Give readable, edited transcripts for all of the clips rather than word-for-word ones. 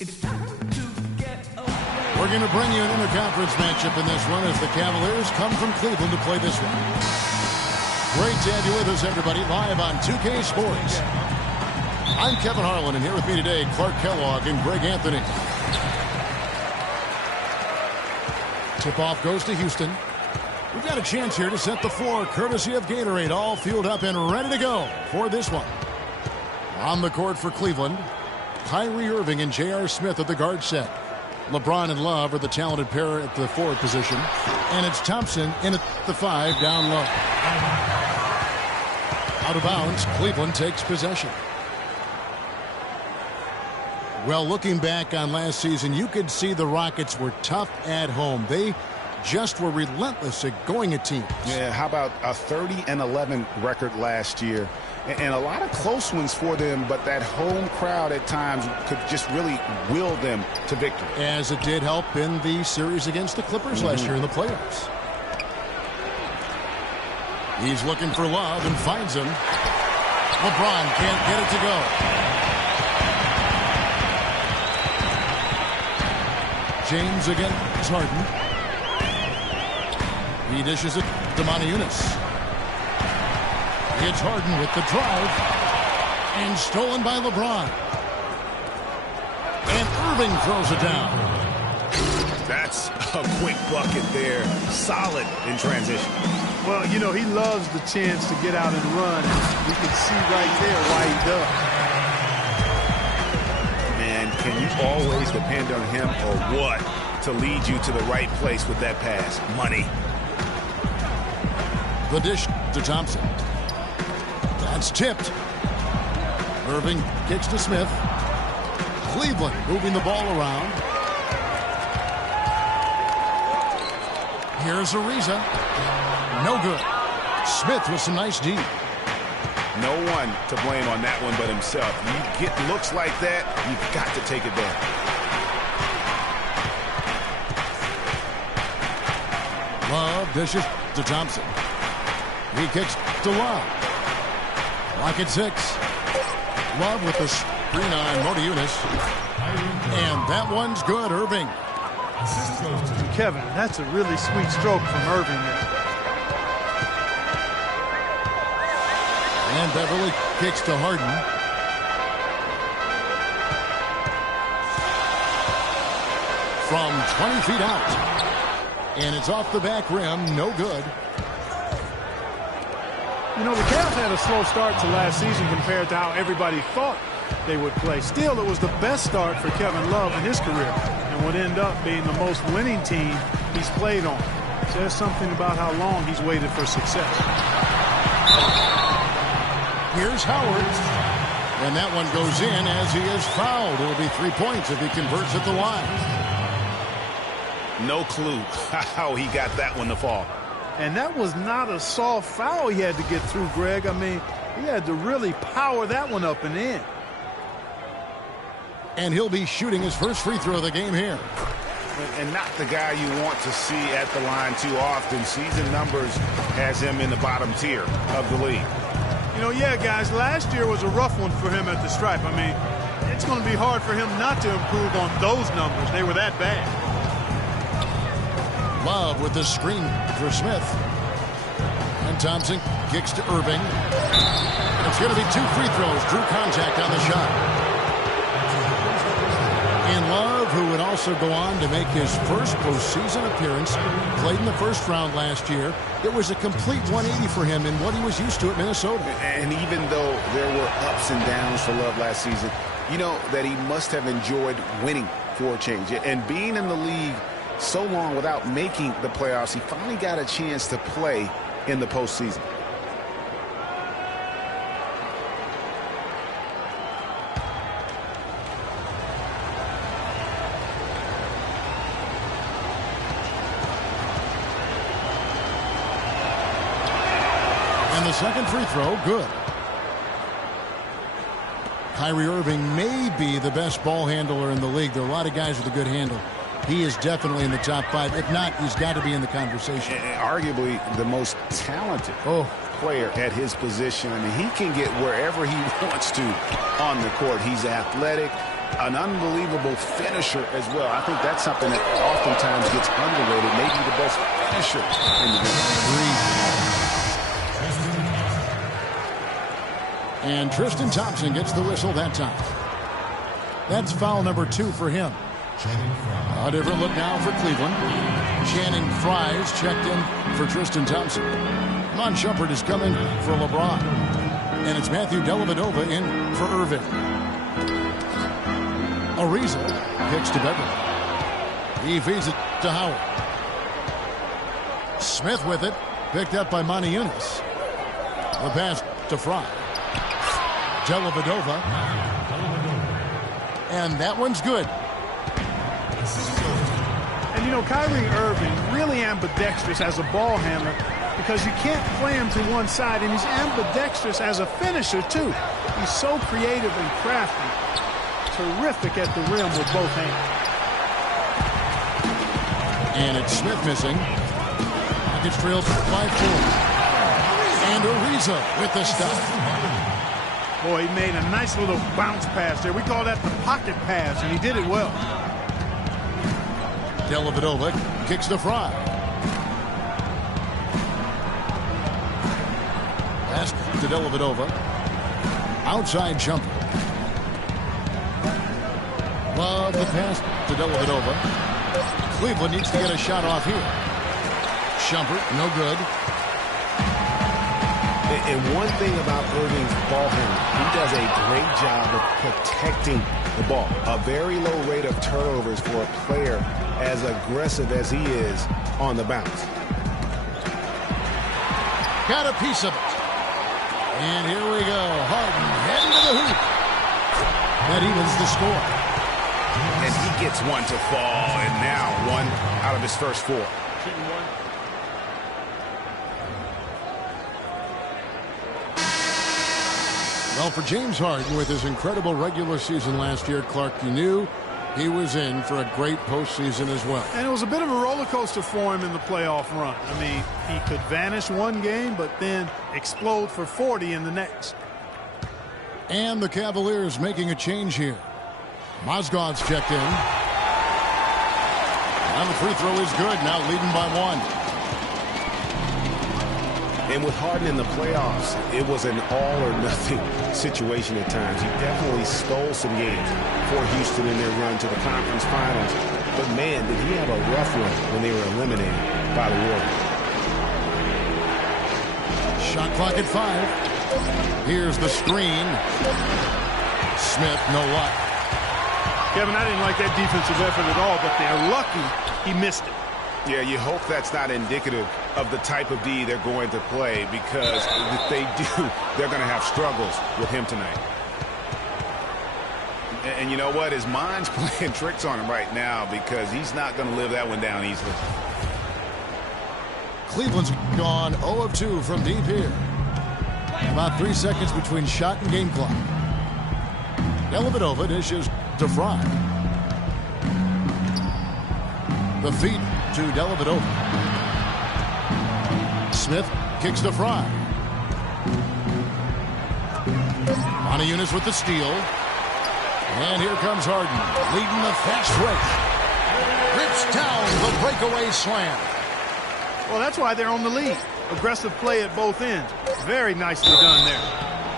We're going to bring you an interconference matchup in this one as the Cavaliers come from Cleveland to play this one. Great to have you with us, everybody, live on 2K Sports. I'm Kevin Harlan, and here with me today, Clark Kellogg and Greg Anthony. Tip-off goes to Houston. We've got a chance here to set the floor, courtesy of Gatorade, all fueled up and ready to go for this one. On the court for Cleveland, Kyrie Irving and J.R. Smith at the guard set. LeBron and Love are the talented pair at the forward position. And it's Thompson in at the 5 down low. Out of bounds, Cleveland takes possession. Well, looking back on last season, you could see the Rockets were tough at home. They just were relentless at going at teams. Yeah, how about a 30-11 record last year? And a lot of close ones for them, but that home crowd at times could just really will them to victory. As it did help in the series against the Clippers last year in the playoffs. He's looking for Love and finds him. LeBron can't get it to go. James against Harden. He dishes it to Moniunas. It's Harden with the drive. And stolen by LeBron. And Irving throws it down. That's a quick bucket there. Solid in transition. Well, you know, he loves the chance to get out and run. You can see right there why he does. Man, can you always depend on him or what to lead you to the right place with that pass? Money. The dish to Thompson. That's tipped. Irving kicks to Smith. Cleveland moving the ball around. Here's Ariza. No good. Smith with some nice D. No one to blame on that one but himself. You get looks like that, you've got to take it down. Love dishes to Thompson. He kicks to Love. Lock at 6. Love with the screen on Moniunas. And that one's good, Irving. Kevin, that's a really sweet stroke from Irving there. And Beverly kicks to Harden. From 20 feet out. And it's off the back rim, no good. You know, the Cavs had a slow start to last season compared to how everybody thought they would play. Still, it was the best start for Kevin Love in his career and would end up being the most winning team he's played on. Says something about how long he's waited for success. Here's Howard. And that one goes in as he is fouled. It'll be 3 points if he converts at the line. No clue how he got that one to fall. And that was not a soft foul he had to get through, Greg. I mean, he had to really power that one up and in. And he'll be shooting his first free throw of the game here. And not the guy you want to see at the line too often. Season numbers has him in the bottom tier of the league. You know, yeah, guys, last year was a rough one for him at the stripe. I mean, it's going to be hard for him not to improve on those numbers. They were that bad. Love with the screen for Smith. And Thompson kicks to Irving. And it's going to be 2 free throws. Drew contact on the shot. And Love, who would also go on to make his first postseason appearance, played in the first round last year. It was a complete 180 for him in what he was used to at Minnesota. And even though there were ups and downs for Love last season, you know that he must have enjoyed winning for a change. And being in the league so long without making the playoffs, he finally got a chance to play in the postseason. And the second free throw, good. Kyrie Irving may be the best ball handler in the league. There are a lot of guys with a good handle. He is definitely in the top 5. If not, he's got to be in the conversation. And arguably the most talented player at his position. I mean, he can get wherever he wants to on the court. He's athletic. an unbelievable finisher as well. I think that's something that oftentimes gets underrated. Maybe the best finisher in the game. And Tristan Thompson gets the whistle that time. That's foul number 2 for him. A different look now for Cleveland. Channing Frye's checked in for Tristan Thompson. Mon Shumpert is coming for LeBron. And it's Matthew Dellavedova in for Irving. Ariza kicks to Beverly. He feeds it to Howard. Smith with it. Picked up by Monty Eunice. The pass to Frye. Dellavedova. And that one's good. And, you know, Kyrie Irving really ambidextrous as a ball handler because you can't play him to one side, and he's ambidextrous as a finisher, too. He's so creative and crafty. Terrific at the rim with both hands. And it's Smith missing. Rockets trailed by 4. And Ariza with the stop. Boy, he made a nice little bounce pass there. We call that the pocket pass, and he did it well. Dellavedova kicks to Frye. Pass to Dellavedova. Outside jumper. Love the pass to Dellavedova. Cleveland needs to get a shot off here. Shumpert, no good. And one thing about Irving's ball handling, he does a great job of protecting the ball. A very low rate of turnovers for a player as aggressive as he is on the bounce. Got a piece of it. And here we go. Harden heading to the hoop. That evens the score. And he gets one to fall, and now one out of his first 4. Well, for James Harden, with his incredible regular season last year, Clark, you knew he was in for a great postseason as well. And it was a bit of a roller coaster for him in the playoff run. I mean, he could vanish one game, but then explode for 40 in the next. And the Cavaliers making a change here. Mozgov's checked in. And the free throw is good, now leading by 1. And with Harden in the playoffs, it was an all-or-nothing situation at times. He definitely stole some games for Houston in their run to the conference finals. But, man, did he have a rough one when they were eliminated by the Warriors. Shot clock at 5. Here's the screen. Smith, no luck. Kevin, I didn't like that defensive effort at all, but they're lucky he missed it. Yeah, you hope that's not indicative of the type of D they're going to play, because if they do, they're going to have struggles with him tonight. And you know what? His mind's playing tricks on him right now, because he's not going to live that one down easily. Cleveland's gone 0 of 2 from deep here. About 3 seconds between shot and game clock. Dellavedova dishes to Frye. The feed to Dellavedova. Smith kicks to Frye. Monty Eunice with the steal. And here comes Harden, leading the fast break. Rips down the breakaway slam. Well, that's why they're on the lead. Aggressive play at both ends. Very nicely done there.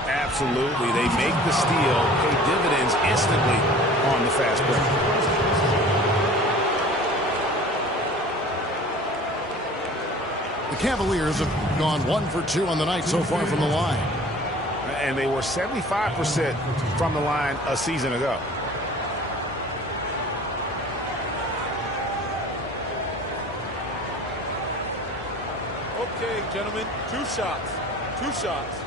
Absolutely. They make the steal, pay dividends instantly on the fast break. The Cavaliers have gone 1 for 2 on the night so far from the line. And they were 75% from the line a season ago. Okay, gentlemen, 2 shots. 2 shots.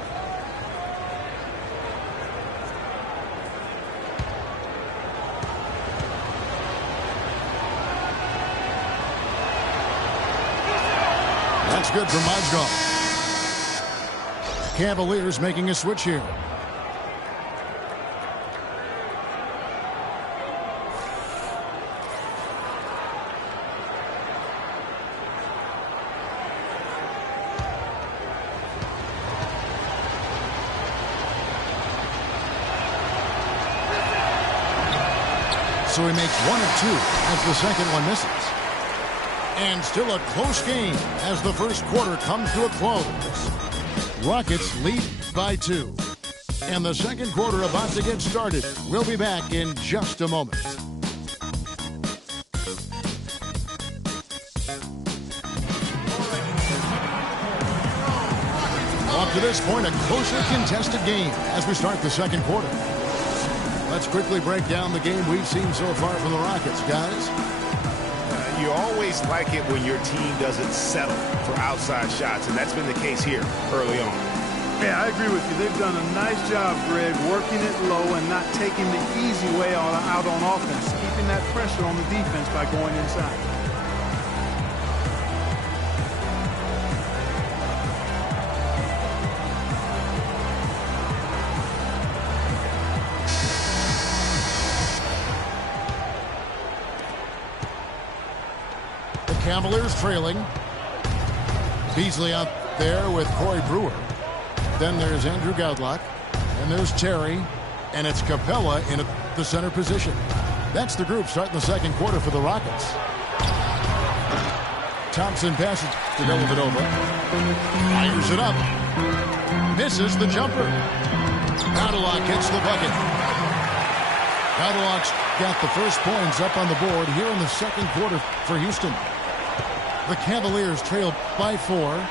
That's good for Mozgov. Cavaliers making a switch here. So he makes 1 of 2 as the second one misses. And still a close game as the first quarter comes to a close. Rockets lead by 2. And the second quarter about to get started. We'll be back in just a moment. Up to this point, a closer contested game as we start the second quarter. Let's quickly break down the game we've seen so far from the Rockets, guys. You always like it when your team doesn't settle for outside shots, and that's been the case here early on. Yeah, I agree with you. They've done a nice job, Greg, working it low and not taking the easy way out on offense, keeping that pressure on the defense by going inside. Cavaliers trailing. Beasley out there with Corey Brewer. Then there's Andrew Goudlock. And there's Terry. And it's Capella in the center position. That's the group starting the second quarter for the Rockets. Thompson passes to Dellavedova. Fires it up. Misses the jumper. Goudlock hits the bucket. Goudlock's got the first points up on the board here in the second quarter for Houston. The Cavaliers trail by 4.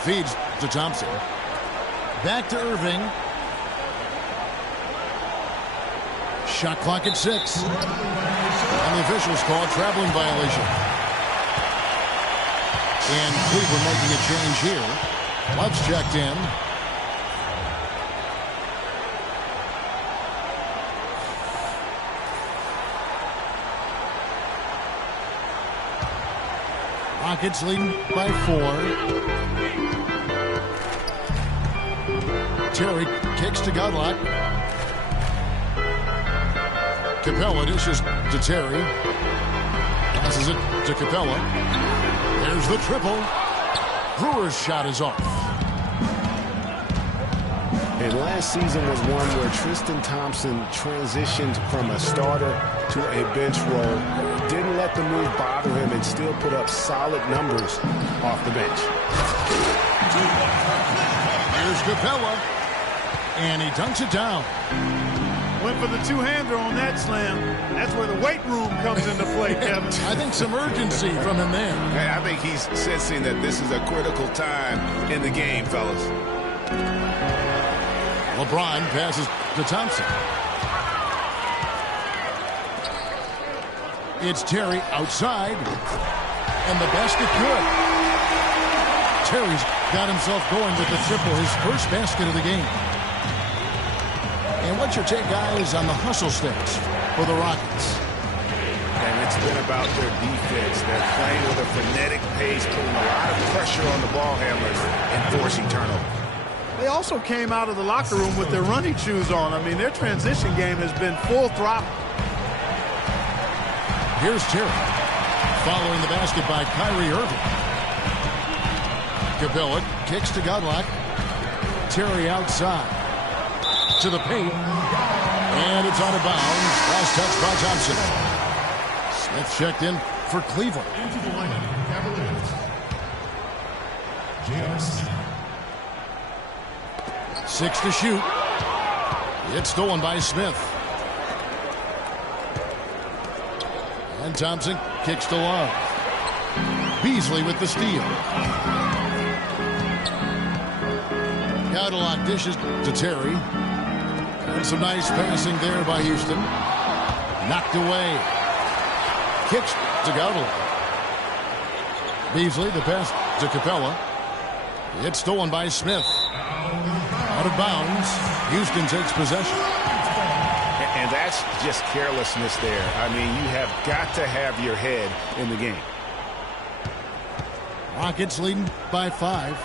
Feeds to Thompson. Back to Irving. Shot clock at 6. And the officials call a traveling violation. And Cleveland making a change here. Love's checked in. Rockets leading by 4. Terry kicks to Goudlock. Capella dishes to Terry. Passes it to Capella. There's the triple. Brewer's shot is off. And last season was one where Tristan Thompson transitioned from a starter to a bench role. Didn't let the move bother him and still put up solid numbers off the bench. Here's Capella. And he dunks it down. Went for the two-hander on that slam. That's where the weight room comes into play, Kevin. I think some urgency from him there. I think he's sensing that this is a critical time in the game, fellas. LeBron passes to Thompson. It's Terry outside. And the basket good. Terry's got himself going with the triple, his first basket of the game. And what's your take, guys, on the hustle stats for the Rockets? And it's been about their defense. They're playing with a frenetic pace, putting a lot of pressure on the ball handlers and forcing turnovers. They also came out of the locker room with their running shoes on. I mean, their transition game has been full throttle. Here's Terry. Following the basket by Kyrie Irving. Capella kicks to Goudlock. Terry outside. To the paint. And it's out of bounds. Last touch by Thompson. Smith checked in for Cleveland. Into the lineup, Cavaliers. J.R. Smith. 6 to shoot. It's stolen by Smith. And Thompson kicks to Love. Beasley with the steal. Goudlock dishes to Terry. And some nice passing there by Houston. Knocked away. Kicks to Goudlock. Beasley, the pass to Capella. It's stolen by Smith. Out of bounds. Houston takes possession. And that's just carelessness there. I mean, you have got to have your head in the game. Rockets leading by 5.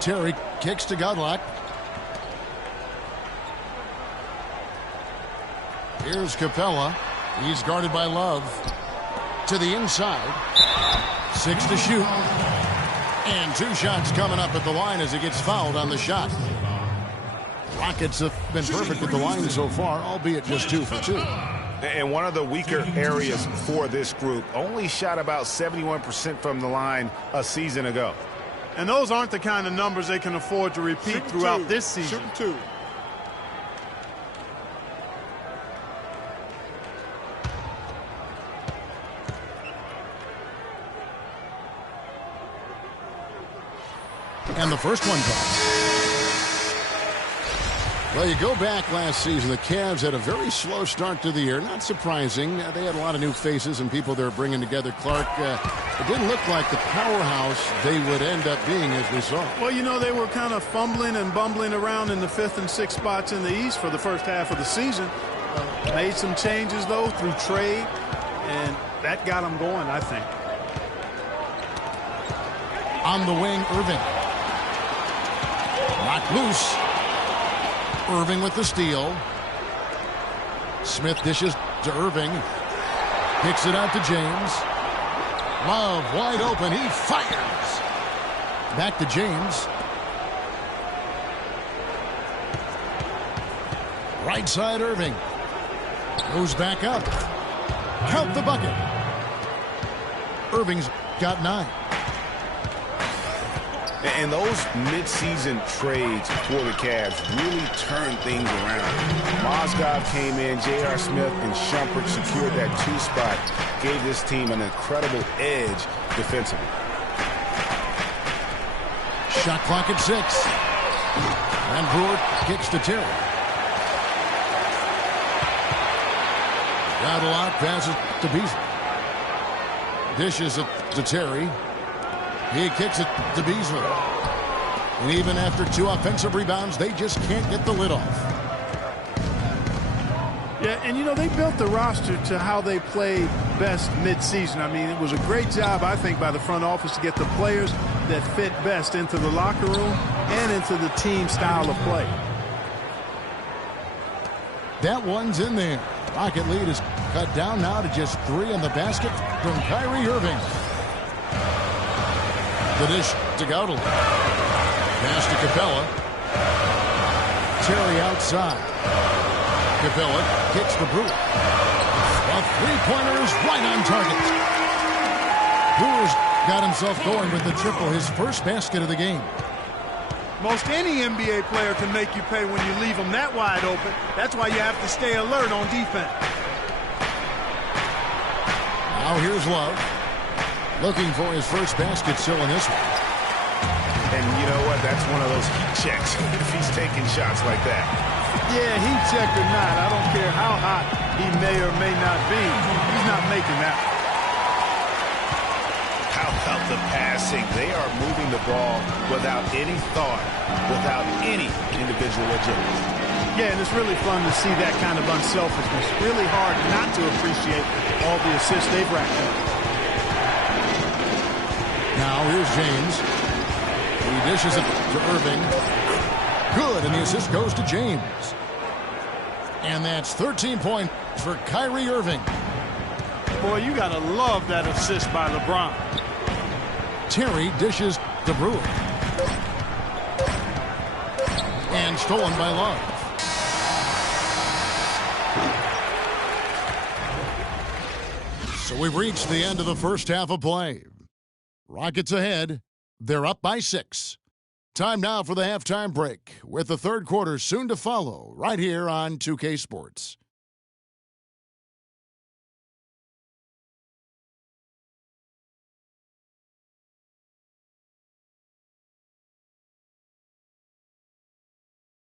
Terry kicks to Goudlock. Here's Capella. He's guarded by Love. To the inside. 6 to shoot. And 2 shots coming up at the line as he gets fouled on the shot. Rockets have been perfect at the line so far, albeit just 2 for 2. And one of the weaker areas for this group, only shot about 71% from the line a season ago. And those aren't the kind of numbers they can afford to repeat throughout this season. Shooting 2. And the first one comes. Well, you go back last season, the Cavs had a very slow start to the year. Not surprising. They had a lot of new faces and people they were bringing together. Clark, it didn't look like the powerhouse they would end up being, as we saw. Well, you know, they were kind of fumbling and bumbling around in the 5th and 6th spots in the East for the first half of the season. Made some changes, though, through trade, and that got them going, I think. On the wing, Irving. Knocked loose. Irving with the steal. Smith dishes to Irving. Kicks it out to James. Love wide open. He fires. Back to James. Right side Irving. Goes back up. Count the bucket. Irving's got 9. And those midseason trades for the Cavs really turned things around. Mozgov came in, J.R. Smith and Shumpert secured that 2 spot, gave this team an incredible edge defensively. Shot clock at 6. And Brewer kicks to Terry. Got a lot, passes to Beasley. Dishes it to Terry. He kicks it to Beasley. And even after 2 offensive rebounds, they just can't get the lid off. Yeah, and you know, they built the roster to how they play best midseason. I mean, it was a great job, I think, by the front office to get the players that fit best into the locker room and into the team style of play. That one's in there. Rocket lead is cut down now to just 3 on the basket from Kyrie Irving. The dish to Gautel. Pass to Capella. Terry outside. Capella kicks to Brewer. A 3-pointer is right on target. Brewer's got himself going with the triple, his first basket of the game. Most any NBA player can make you pay when you leave them that wide open. That's why you have to stay alert on defense. Now here's Love. Looking for his first basket still in this one. And you know what? That's one of those heat checks if he's taking shots like that. Yeah, heat check or not, I don't care how hot he may or may not be. He's not making that. How about the passing? They are moving the ball without any thought, without any individual agility. Yeah, and it's really fun to see that kind of unselfishness. Really hard not to appreciate all the assists they've racked up. Now here's James. He dishes it to Irving. Good, and the assist goes to James. And that's 13 points for Kyrie Irving. Boy, you gotta love that assist by LeBron. Terry dishes to Brewer. And stolen by Love. So we've reached the end of the first half of play. Rockets ahead. They're up by 6. Time now for the halftime break, with the third quarter soon to follow, right here on 2K Sports.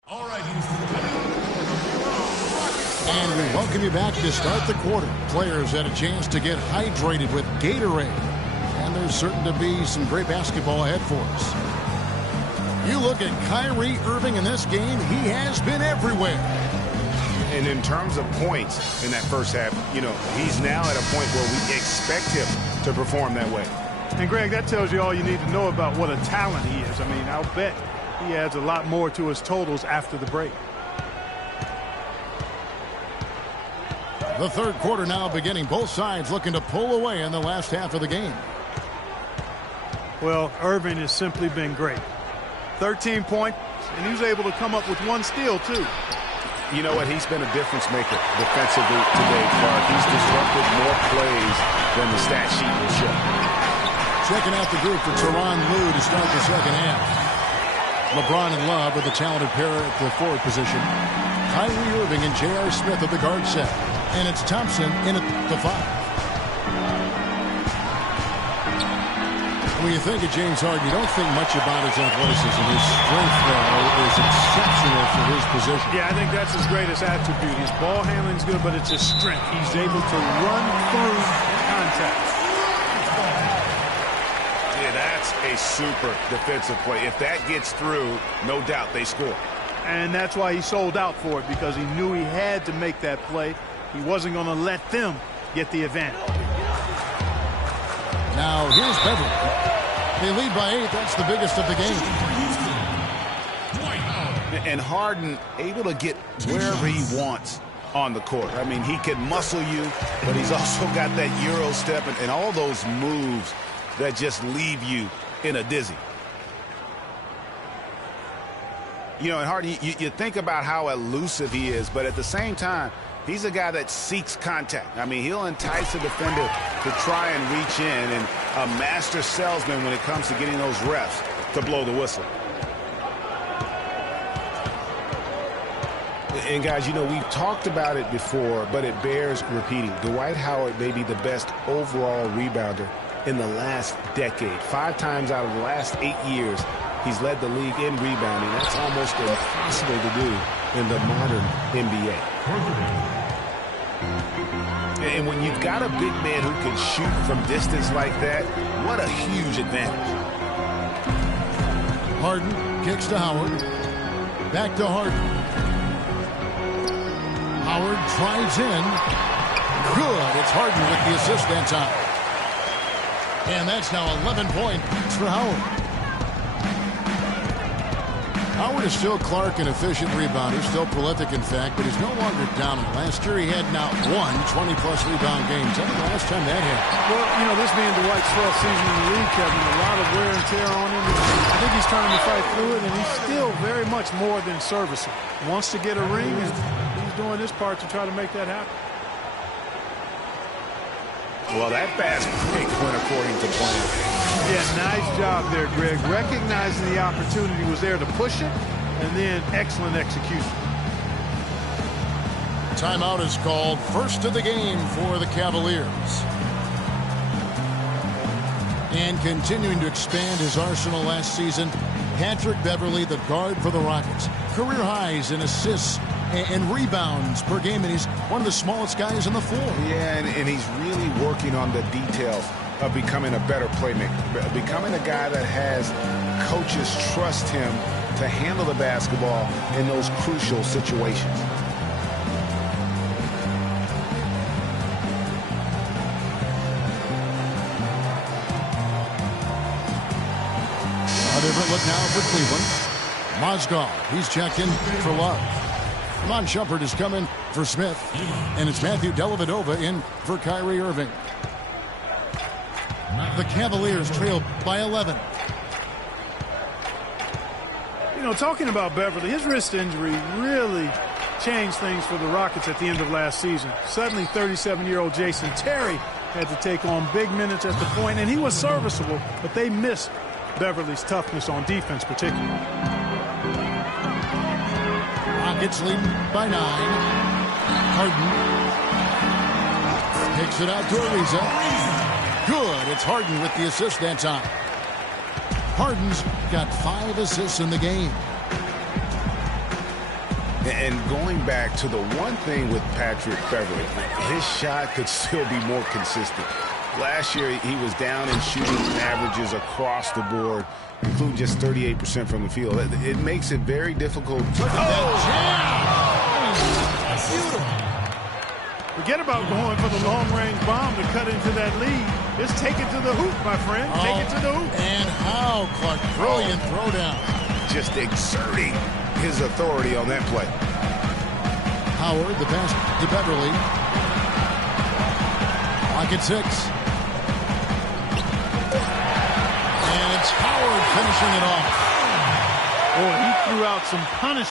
All right, Houston. And we welcome you back to start the quarter. Players had a chance to get hydrated with Gatorade. And there's certain to be some great basketball ahead for us. You look at Kyrie Irving in this game, he has been everywhere. And in terms of points in that first half, you know, he's now at a point where we expect him to perform that way. And, Greg, that tells you all you need to know about what a talent he is. I mean, I'll bet he adds a lot more to his totals after the break. The third quarter now beginning. Both sides looking to pull away in the last half of the game. Well, Irving has simply been great. 13 points, and he was able to come up with 1 steal, too. You know what? He's been a difference maker defensively today, Clark. He's disrupted more plays than the stat sheet will show. Checking out the group for Tyronn Lue to start the second half. LeBron and Love are the talented pair at the forward position. Kyrie Irving and J.R. Smith at the guard set. And it's Thompson in at the 5. When you think of James Harden, you don't think much about his athleticism. His strength, though, is exceptional for his position. Yeah, I think that's his greatest attribute. His ball handling's good, but it's his strength. He's able to run through contact. Yeah, that's a super defensive play. If that gets through, no doubt they score. And that's why he sold out for it, because he knew he had to make that play. He wasn't going to let them get the advantage. Now, here's Beverly. They lead by 8. That's the biggest of the game. And Harden able to get wherever he wants on the court. I mean, he can muscle you, but he's also got that Euro step and all those moves that just leave you in a dizzy. You know, and Harden, you think about how elusive he is, but at the same time, he's a guy that seeks contact. I mean, he'll entice a defender to try and reach in, and a master salesman when it comes to getting those refs to blow the whistle. And guys, you know, we've talked about it before, but it bears repeating. Dwight Howard may be the best overall rebounder in the last decade. 5 times out of the last 8 years, he's led the league in rebounding. That's almost impossible to do in the modern NBA. And when you've got a big man who can shoot from distance like that, what a huge advantage. Harden kicks to Howard. Back to Harden. Howard drives in. Good. It's Harden with the assist that time. And that's now 11 points for Howard. Howard is still Clark, an efficient rebounder, still prolific in fact, but he's no longer dominant. Last year he had not one 20-plus rebound game. Tell me the last time that happened. Well, you know, this being Dwight's 12th season in the league, Kevin, a lot of wear and tear on him. I think he's trying to fight through it, and he's still very much more than serviceable. Wants to get a ring, and he's doing his part to try to make that happen. Well, that fast break went according to plan. Yeah, nice job there, Greg. Recognizing the opportunity was there to push it, and then excellent execution. Timeout is called. First of the game for the Cavaliers. And continuing to expand his arsenal last season, Patrick Beverly, the guard for the Rockets. Career highs in assists and rebounds per game, and he's one of the smallest guys on the floor. Yeah, and he's really working on the details of becoming a better playmaker, becoming a guy that has coaches trust him to handle the basketball in those crucial situations. A different look now for Cleveland. Mozgov, he's checked in for Love. Ramon Shumpert is coming for Smith. And it's Matthew Dellavedova in for Kyrie Irving. The Cavaliers trail by 11. You know, talking about Beverly, his wrist injury really changed things for the Rockets at the end of last season. Suddenly, 37-year-old Jason Terry had to take on big minutes at the point, and he was serviceable, but they missed Beverly's toughness on defense particularly. Rockets leading by 9. Harden picks it out to Ariza. Good. It's Harden with the assist that time. Harden's got 5 assists in the game. And going back to the one thing with Patrick Beverly, his shot could still be more consistent. Last year, he was down in shooting averages across the board, including just 38% from the field. It makes it very difficult. Look at that jam! Beautiful. Forget about going for the long-range bomb to cut into that lead. Just take it to the hoop, my friend. Take it to the hoop. And how, Clark? Brilliant throwdown. Just exerting his authority on that play. Howard, the pass to Beverly. Rocket 6. And It's Howard finishing it off. Boy, he threw out some punishment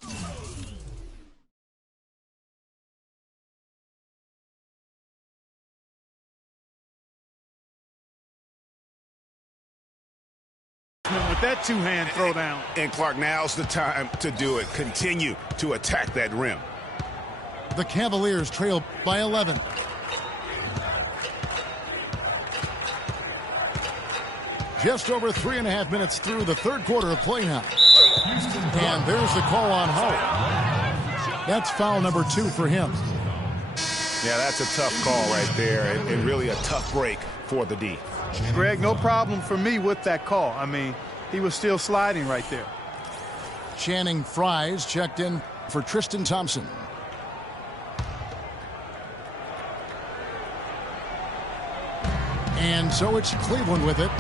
with that two-hand throwdown. And Clark, now's the time to do it. Continue to attack that rim. The Cavaliers trail by 11. Just over 3.5 minutes through the third quarter of play now. And there's the call on Howard. That's foul number 2 for him. Yeah, that's a tough call right there, and really a tough break for the D. Greg, no problem for me with that call. I mean, he was still sliding right there. Channing Frye's checked in for Tristan Thompson. And so it's Cleveland with it.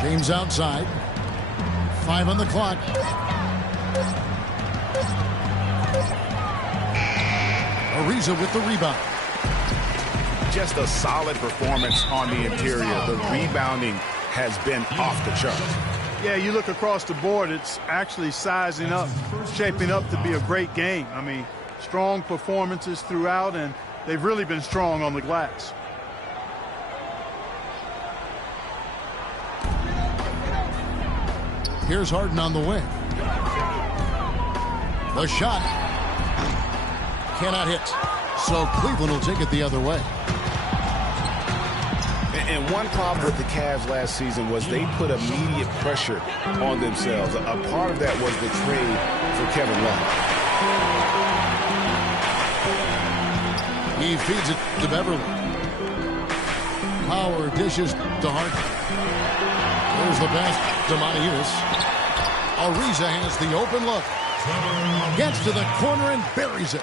James outside. 5 on the clock. Ariza with the rebound. Just a solid performance on the interior. The rebounding has been off the charts. Yeah, you look across the board, it's actually sizing up, shaping up to be a great game. I mean, strong performances throughout, and they've really been strong on the glass. Here's Harden on the wing. The shot cannot hit. So Cleveland will take it the other way. And one problem with the Cavs last season was they put immediate pressure on themselves. A part of that was the trade for Kevin Love. He feeds it to Beverly. Howard dishes to Harden. There's the pass to Monteus. Ariza has the open look. Gets to the corner and buries it.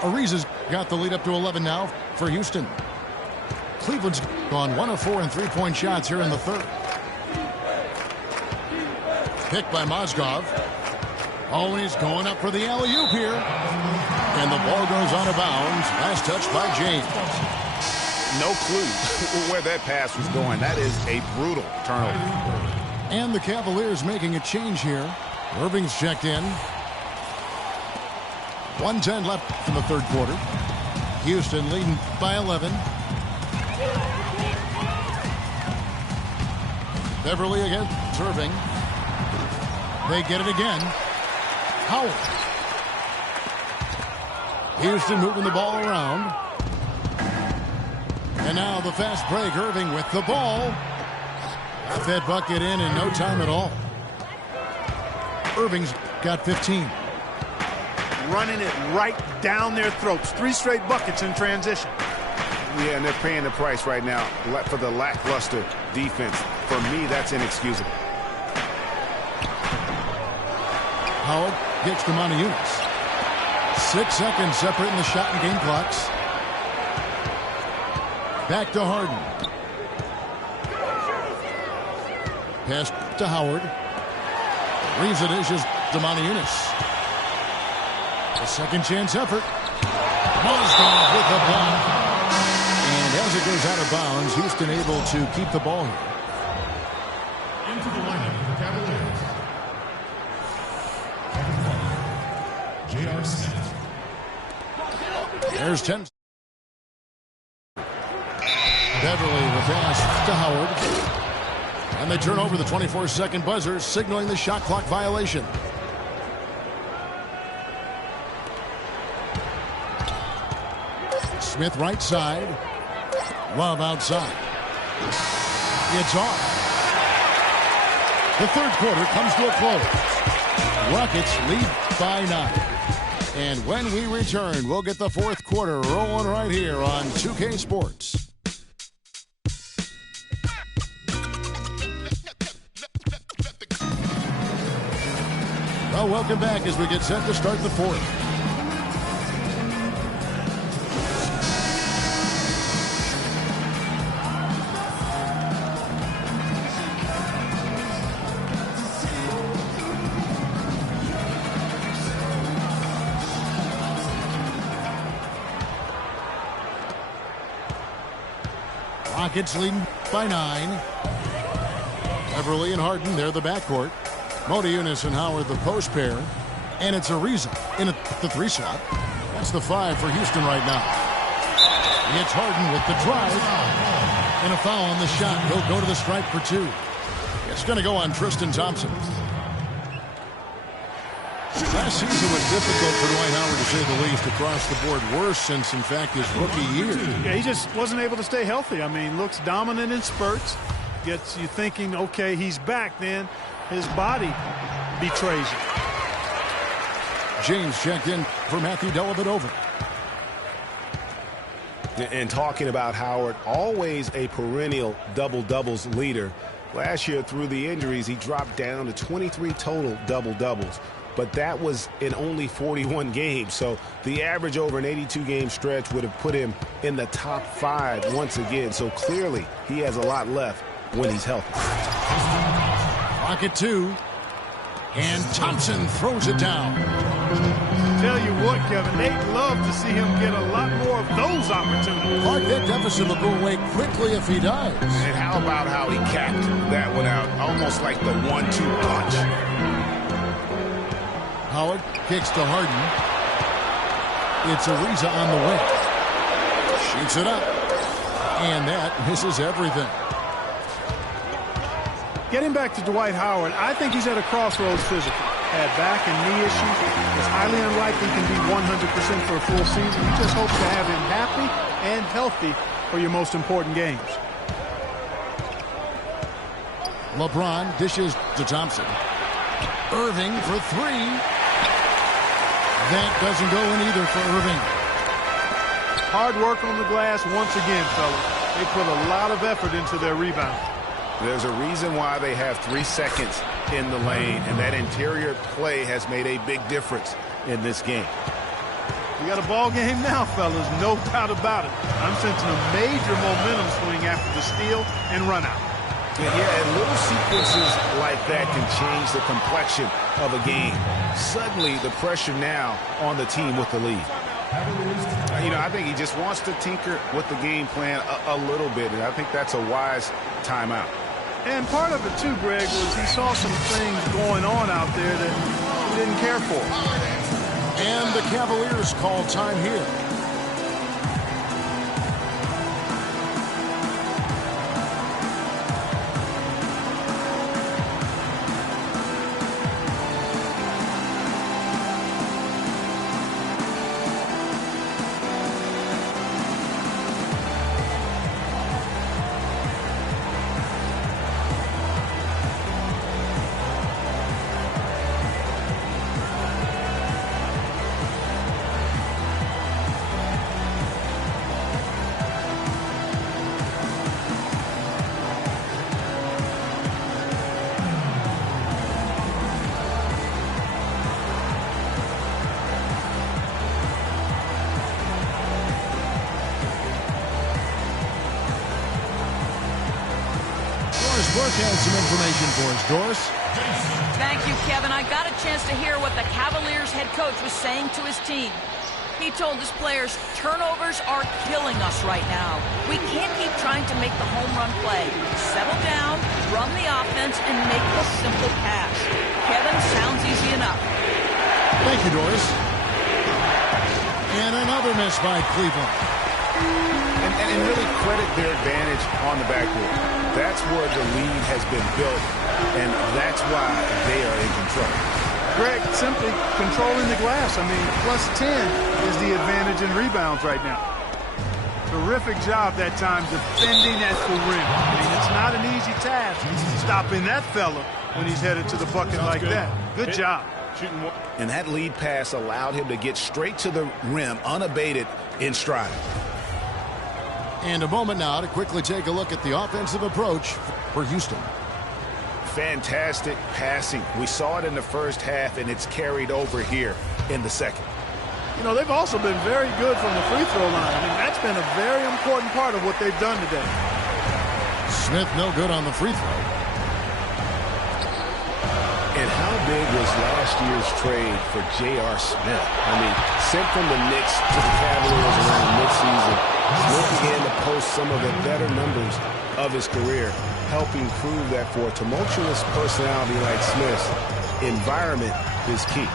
Ariza's got the lead up to 11 now for Houston. Cleveland's gone 1 of 4 in three-point shots here in the third. Picked by Mozgov. Always going up for the alley-oop here. And the ball goes out of bounds. Last touch by James. No clue where that pass was going. That is a brutal turnover. And the Cavaliers making a change here. Irving's checked in. 1:10 left in the third quarter. Houston leading by 11. Beverly against Irving. They get it again. Howard. Houston moving the ball around. And now the fast break. Irving with the ball. Got that bucket in no time at all. Irving's got 15. Running it right down their throats. 3 straight buckets in transition. Yeah, and they're paying the price right now for the lackluster defense. For me, that's inexcusable. Howard gets to Monteus. 6 seconds separating the shot and game clocks. Back to Harden. Pass to Howard. Reaves it dishes to Monteus. A second chance effort. Mozgov with the block. And as it goes out of bounds, Houston able to keep the ball here. Into the lineup for the Cavaliers. J.R. Smith. There's 10. Beverly the pass to Howard. And they turn over the 24-second buzzer, signaling the shot clock violation. Smith right side. Love outside. It's off. The third quarter comes to a close. Rockets lead by 9. And when we return, we'll get the fourth quarter rolling right here on 2K Sports. Well, welcome back as we get set to start the fourth. Rockets leading by 9. Beverly and Harden, they're the backcourt. Modiunas and Howard, the post pair. And it's Ariza in the 3 slot. That's the 5 for Houston right now. It's Harden with the drive. And a foul on the shot. He'll go to the stripe for 2. It's going to go on Tristan Thompson. Last season was difficult for Dwight Howard, to say the least, across the board. Worse since, in fact, his rookie year. Yeah, he just wasn't able to stay healthy. I mean, looks dominant in spurts. Gets you thinking, okay, he's back. Then his body betrays you. James checked in for Matthew Dellavedova. And talking about Howard, always a perennial double-doubles leader. Last year, through the injuries, he dropped down to 23 total double-doubles. But that was in only 41 games. So the average over an 82-game stretch would have put him in the top 5 once again. So clearly, he has a lot left when he's healthy. Rocket 2. And Thompson throws it down. Tell you what, Kevin, they'd love to see him get a lot more of those opportunities. Clark, that deficit will go away quickly if he does. And how about how he capped that one out? Almost like the 1-2 punch. Howard kicks to Harden. It's Ariza on the wing. Shoots it up. And that misses everything. Getting back to Dwight Howard, I think he's at a crossroads physically. Had back and knee issues. It's highly unlikely he can be 100% for a full season. You just hope to have him happy and healthy for your most important games. LeBron dishes to Thompson. Irving for 3. That doesn't go in either for Irving. Hard work on the glass once again, fellas. They put a lot of effort into their rebound. There's a reason why they have 3 seconds in the lane, and that interior play has made a big difference in this game. We got a ball game now, fellas, no doubt about it. I'm sensing a major momentum swing after the steal and run out. Yeah, and little sequences like that can change the complexion of a game. Suddenly, the pressure now on the team with the lead. I think he just wants to tinker with the game plan a little bit, and I think that's a wise timeout. And part of it, too, Greg, was he saw some things going on out there that he didn't care for. And the Cavaliers call time here. Has some information for us, Doris. Thank you, Kevin. I got a chance to hear what the Cavaliers head coach was saying to his team. He told his players, turnovers are killing us right now. We can't keep trying to make the home run play. Settle down, run the offense, and make the simple pass. Kevin, sounds easy enough. Thank you, Doris. And another miss by Cleveland. And really credit their advantage on the backcourt. That's where the lead has been built, and that's why they are in control. Greg, simply controlling the glass. I mean, +10 is the advantage in rebounds right now. Terrific job that time defending at the rim. I mean, it's not an easy task stopping that fella when he's headed to the bucket like that. Good job. And that lead pass allowed him to get straight to the rim unabated in stride. And a moment now to quickly take a look at the offensive approach for Houston. Fantastic passing. We saw it in the first half, and it's carried over here in the second. They've also been very good from the free throw line. I mean, that's been a very important part of what they've done today. Smith no good on the free throw. And how big was last year's trade for J.R. Smith? I mean, sent from the Knicks to the Cavaliers around midseason. Smith began to post some of the better numbers of his career, helping prove that for a tumultuous personality like Smith's, environment is key.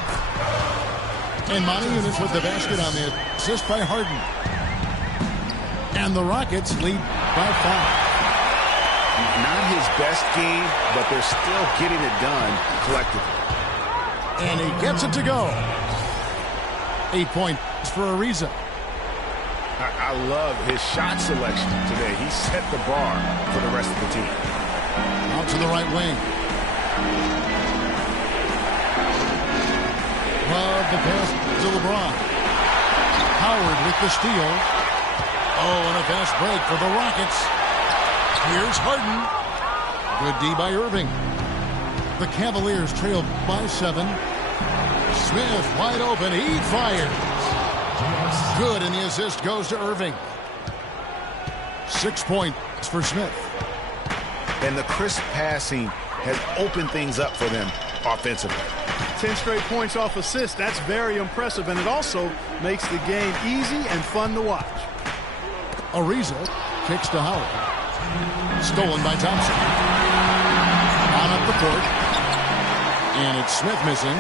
And Monty Eunice with the basket on the assist by Harden. And the Rockets lead by 5. Not his best game, but they're still getting it done collectively. And he gets it to go. 8 points for Ariza. I love his shot selection today. He set the bar for the rest of the team. Out to the right wing. Love the pass to LeBron. Howard with the steal. Oh, and a fast break for the Rockets. Here's Harden. Good D by Irving. The Cavaliers trail by 7. Smith wide open. He fires. Good, and the assist goes to Irving. 6 points for Smith. And the crisp passing has opened things up for them offensively. 10 straight points off assists. That's very impressive, and it also makes the game easy and fun to watch. Ariza kicks to Howard. Stolen by Thompson. On up the court. And it's Smith missing.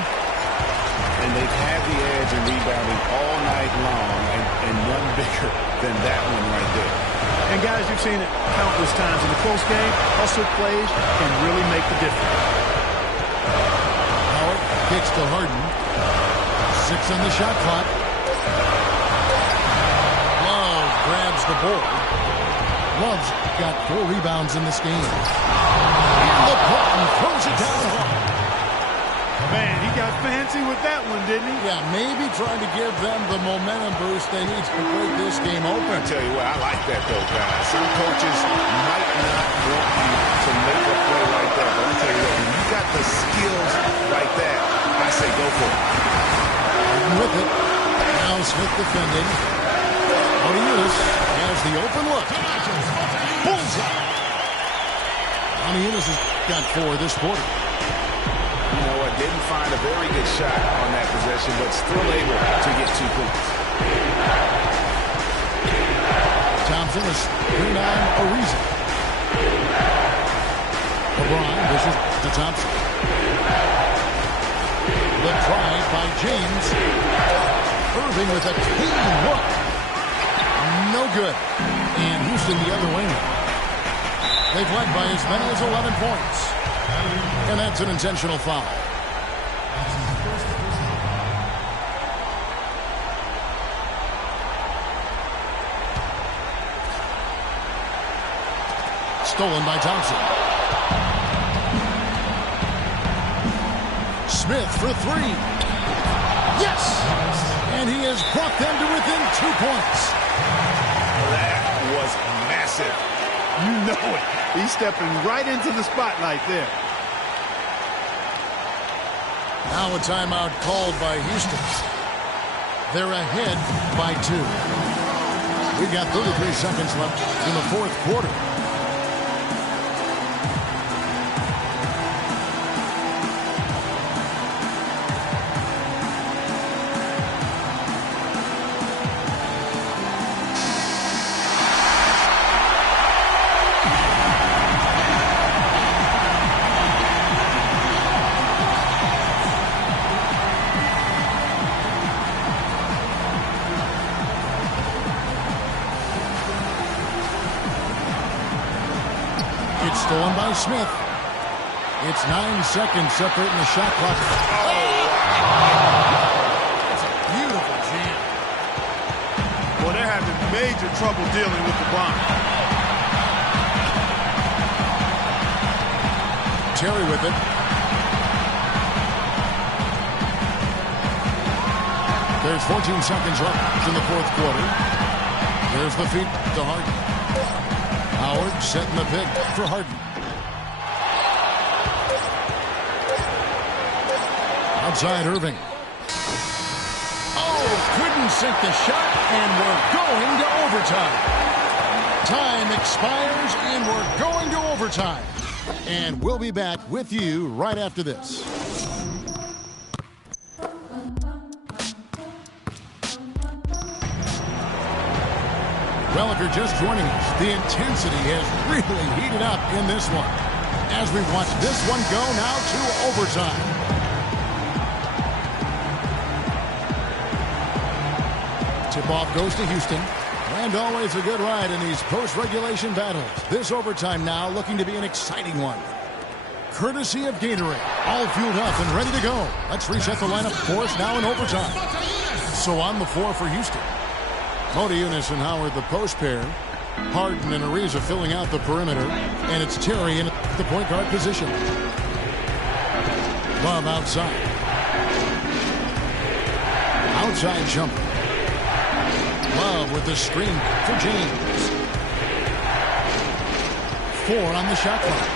And they've had the edge in rebounding all night long, and none bigger than that one right there. And guys, you've seen it countless times in the close game. Hustle plays can really make the difference. Howard kicks to Harden. 6 on the shot clock. Love grabs the board. Love's got 4 rebounds in this game. And LeBron throws it down the hall. Man, he got fancy with that one, didn't he? Yeah, maybe trying to give them the momentum boost they need to break this game open. I tell you what, I like that, though, guys. Some coaches might not want you to make a play like that, but I tell you what, when you got the skills like that, I say go for it. With it. Now Smith defending. Eunice has the open look. Bullseye. Eunice has got 4 this quarter. You know what, didn't find a very good shot on that possession, but still able to get 2 points. Thompson is 3-9 Ariza. LeBron dishes to Thompson. The drive by James. Irving with a clean look. No good. And Houston the other way. They've led by as many as 11 points. And that's an intentional foul. Stolen by Thompson. Smith for 3. Yes! And he has brought them to within 2 points. That was massive. You know it. He's stepping right into the spotlight there. Now a timeout called by Houston. They're ahead by 2. We've got 33 seconds left in the 4th quarter. Stolen by Smith. It's 9 seconds separating the shot clock. Oh! That's a beautiful jam. Well, they're having major trouble dealing with LeBron. Terry with it. There's 14 seconds left in the 4th quarter. There's the feed to Harden. Howard setting the pick for Harden. Outside Irving. Oh, couldn't sink the shot, and we're going to overtime. Time expires, and we're going to overtime. And we'll be back with you right after this. Well, if you're just joining us, the intensity has really heated up in this one. As we watch this one go now to overtime. Tip-off goes to Houston. And always a good ride in these post-regulation battles. This overtime now looking to be an exciting one. Courtesy of Gatorade. All fueled up and ready to go. Let's reset the lineup for us now in overtime. So on the floor for Houston. Modiunas and Howard the post pair. Harden and Ariza filling out the perimeter. And it's Terry in the point guard position. Love outside. Outside jumper. Love with the screen for James. 4 on the shot clock.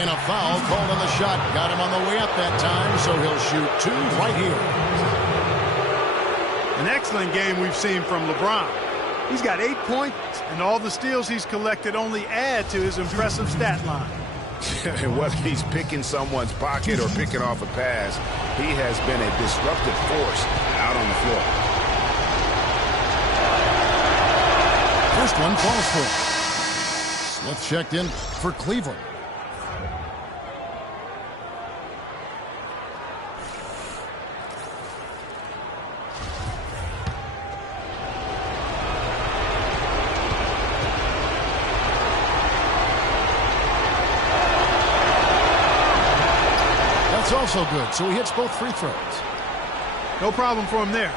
And a foul called on the shot. Got him on the way up that time, so he'll shoot 2 right here. An excellent game we've seen from LeBron. He's got 8 points, and all the steals he's collected only add to his impressive stat line. Whether he's picking someone's pocket or picking off a pass, he has been a disruptive force out on the floor. First one falls through. Smith checked in for Cleveland. That's also good, so he hits both free throws. No problem for him there.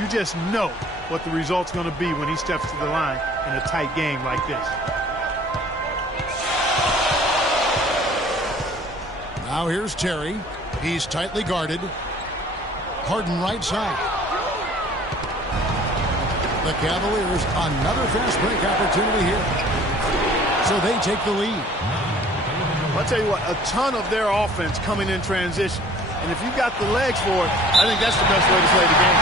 You just know what the result's going to be when he steps to the line in a tight game like this. Now here's Terry. He's tightly guarded. Harden right side. The Cavaliers, another fast break opportunity here. So they take the lead. I'll tell you what, a ton of their offense coming in transition. And if you've got the legs for it, I think that's the best way to play the game.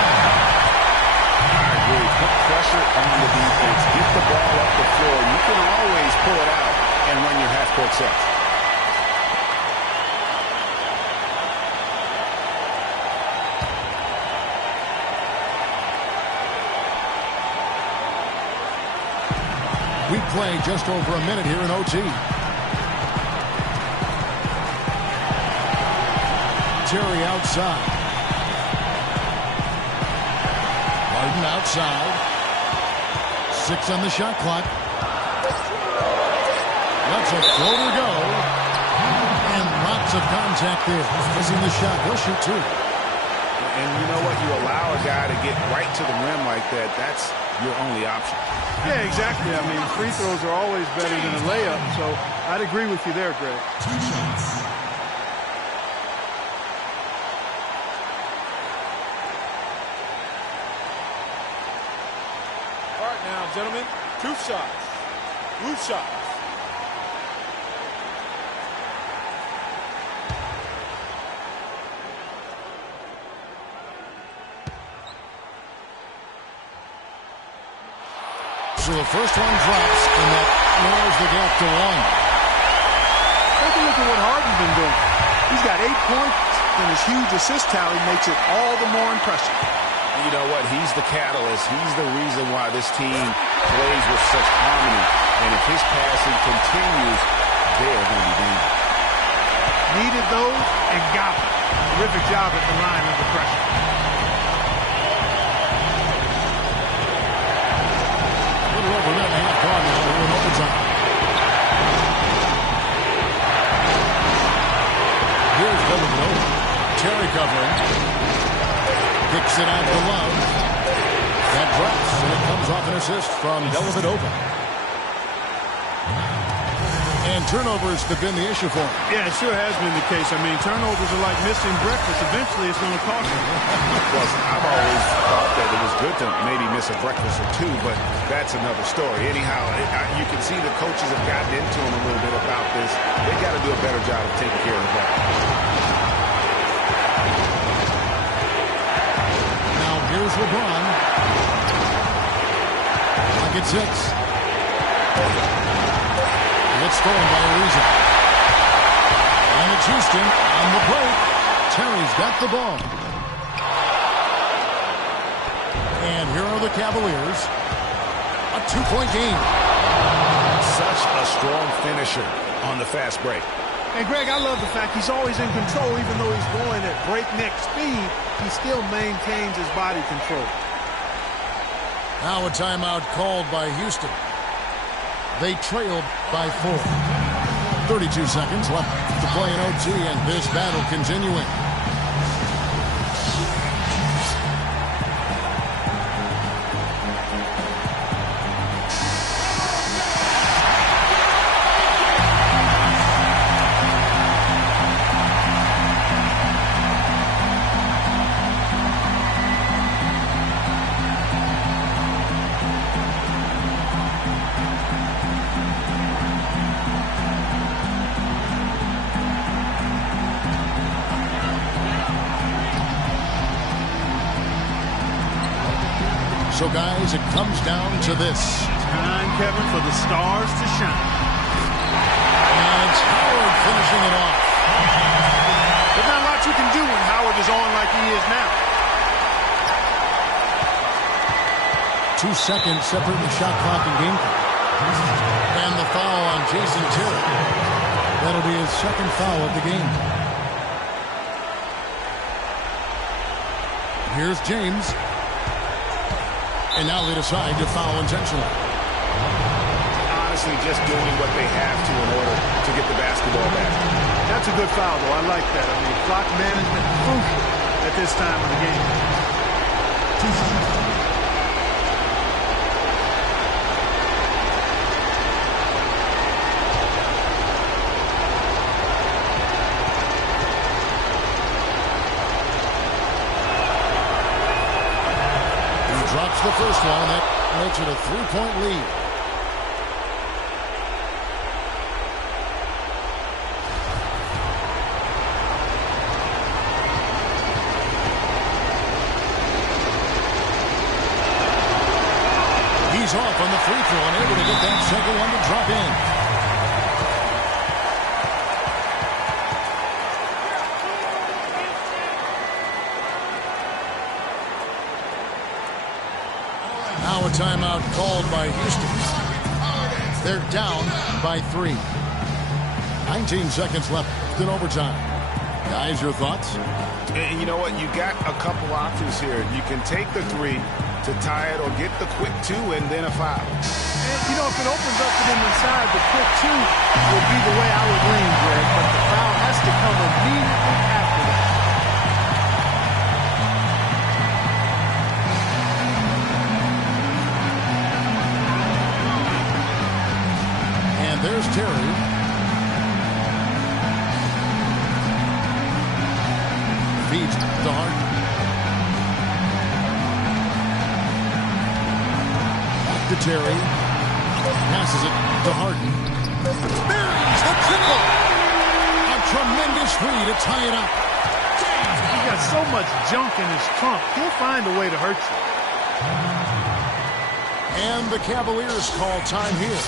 Put pressure on the defense. Get the ball up the floor. You can always pull it out and run your half-court sets. We play just over a minute here in OT. Terry outside. Harden outside. 6 on the shot clock. Lets a floater go. And lots of contact there. Missing the shot. He'll shoot 2. And you know what? You allow a guy to get right to the rim like that. That's your only option. Yeah, exactly. I mean, free throws are always better than a layup. So I'd agree with you there, Greg. 2 shots. Now, gentlemen, 2 shots. Blue shots. So the first one drops, and that narrows the gap to 1. Take a look at what Harden's been doing. He's got 8 points, and his huge assist tally makes it all the more impressive. You know what? He's the catalyst. He's the reason why this team plays with such harmony. And if his passing continues, they are going to be dangerous. Needed those and got them. Terrific job at the line under pressure. A little over a minute and a half gone now. We're in overtime. Here's Villanova. Terry covering. Kicks it out to Love. That drops, and it comes off an assist from Dellavedova. And turnovers have been the issue for him. Yeah, it sure has been the case. I mean, turnovers are like missing breakfast. Eventually, it's going to cost you. Well, I've always thought that it was good to maybe miss a breakfast or 2, but that's another story. Anyhow, you can see the coaches have gotten into him a little bit about this. They got to do a better job of taking care of the ball. Here's LeBron. Lock at 6. It's stolen by Ariza. And it's Houston on the break. Terry's got the ball. And here are the Cavaliers. A a two-point game. Such a strong finisher on the fast break. And, Greg, I love the fact he's always in control. Even though he's going at breakneck speed, he still maintains his body control. Now a timeout called by Houston. They trailed by 4. 32 seconds left to play in OT, and this battle continuing. So, guys, it comes down to this. Time, Kevin, for the stars to shine. And it's Howard finishing it off. There's not a lot you can do when Howard is on like he is now. 2 seconds separate the shot clock and game clock. And the foul on Jason Terry. That'll be his second foul of the game. Here's James. And now they decide to foul intentionally. Honestly, just doing what they have to in order to get the basketball back. That's a good foul, though. I like that. I mean, clock management crucial at this time of the game. Drops the first one, and that makes it a 3-point lead. He's off on the free throw and able to get that second one to drop in. Now a timeout called by Houston. They're down by 3. 19 seconds left in overtime. Guys, your thoughts? And you know what? You got a couple options here. You can take the 3 to tie it or get the quick 2 and then a foul. And, you know, if it opens up to them inside, the quick 2 would be the way I would lean, Greg. But the foul has to come immediately after that. There's Terry. Feeds to Harden. Back to Terry. Passes it to Harden. Buries the triple. A tremendous three to tie it up. He got so much junk in his trunk. He'll find a way to hurt you. And the Cavaliers call time here.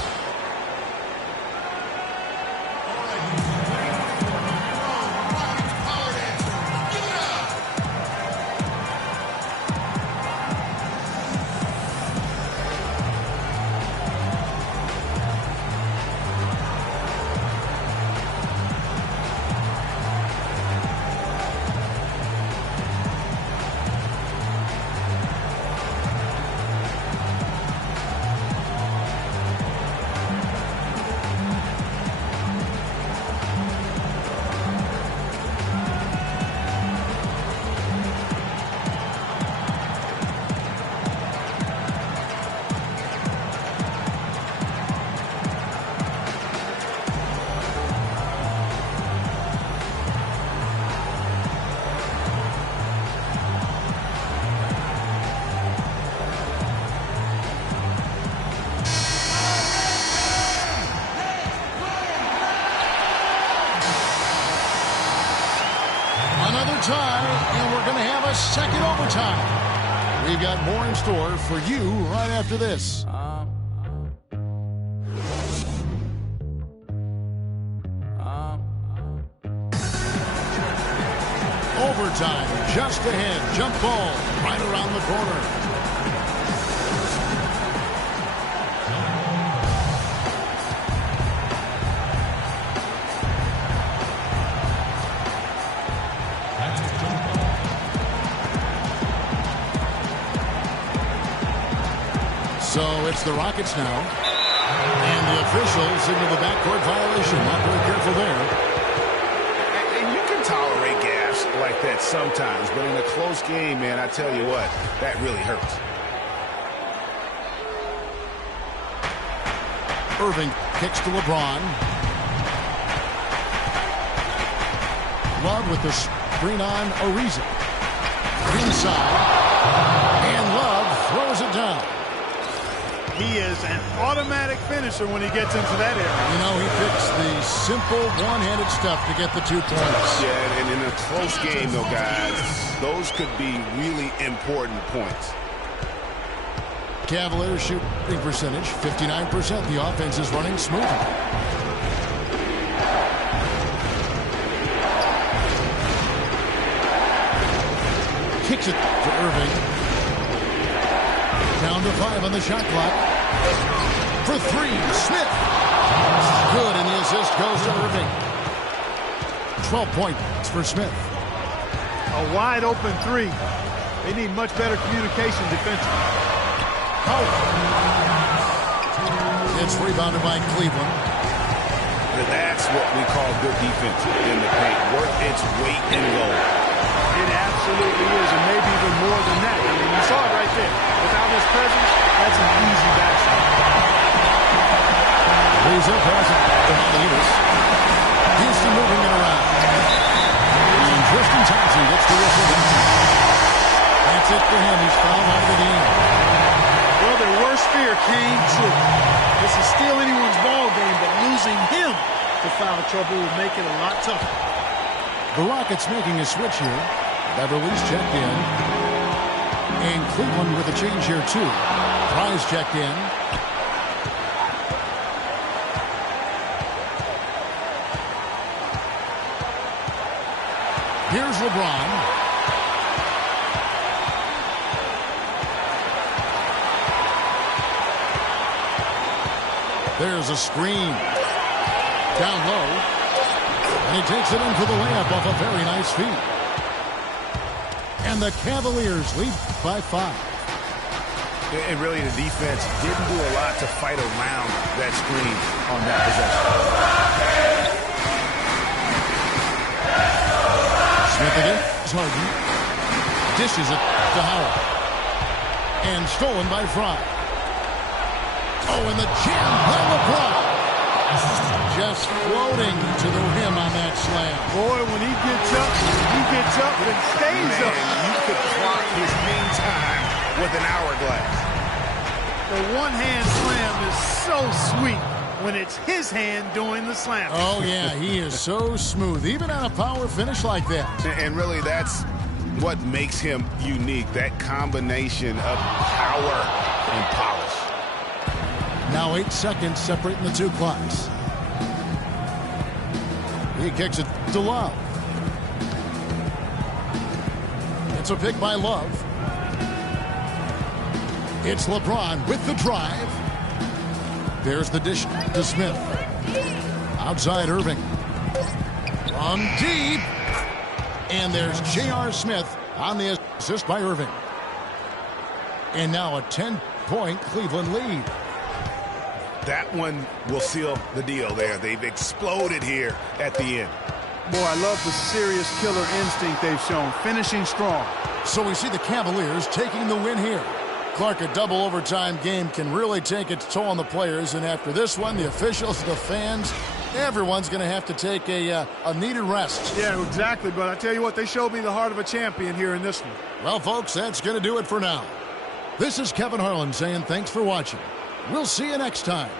Tie, and we're going to have a second overtime. We've got more in store for you right after this. Overtime just ahead. Jump ball right around the corner. It's the Rockets now. And the officials signal the backcourt violation. Not very careful there. And you can tolerate gaffes like that sometimes, but in a close game, man, I tell you what, that really hurts. Irving kicks to LeBron. Love with the screen on Ariza. Inside. And Love throws it down. He is an automatic finisher when he gets into that area. You know, he picks the simple one-handed stuff to get the 2 points. Yeah, and in a close game, though, guys, those could be really important points. Cavaliers shooting percentage, 59%. The offense is running smoothly. Kicks it to Irving. Down to 5 on the shot clock. For 3, Smith. Good, and the assist goes to Irving. 12 points for Smith. A wide open 3. They need much better communication defensively. Oh. It's rebounded by Cleveland. That's what we call good defense in the paint. Worth its weight in gold. It absolutely is, and maybe even more than that. I mean, you saw it right there. Without his presence, that's an easy basket. Ariza passes to Davis. Houston moving it around. And Tristan Thompson gets the whistle. That's it for him. He's fouled out of the game. Well, their worst fear came true. This is still anyone's ball game, but losing him to foul trouble will make it a lot tougher. The Rockets making a switch here. Beverly's checked in. And Cleveland with a change here, too. Price checked in. Here's LeBron. There's a screen. Down low. And he takes it in for the layup off a very nice feed. And the Cavaliers lead by 5. And really, the defense didn't do a lot to fight around that screen on that possession. Smith again. Harden. Dishes it to Howard. And stolen by Fry. Oh, and the jam by LeBron. Just floating to the rim on that slam. Boy, when he gets up and stays up. You could clock his hang time with an hourglass. The one-hand slam is so sweet when it's his hand doing the slam. Oh, yeah, he is so smooth, even on a power finish like that. And really, that's what makes him unique, that combination of power and polish. Now 8 seconds separating the 2 clocks. He kicks it to Love. It's a pick by Love. It's LeBron with the drive. There's the dish to Smith. Outside Irving. From deep. And there's J.R. Smith on the assist by Irving. And now a 10-point Cleveland lead. That one will seal the deal there. They've exploded here at the end. Boy, I love the serious killer instinct they've shown, finishing strong. So we see the Cavaliers taking the win here. Clark, a double overtime game can really take its toll on the players, and after this one, the officials, the fans, everyone's going to have to take a needed rest. Yeah, exactly, but I tell you what, they showed me the heart of a champion here in this one. Well, folks, that's going to do it for now. This is Kevin Harlan saying thanks for watching. We'll see you next time.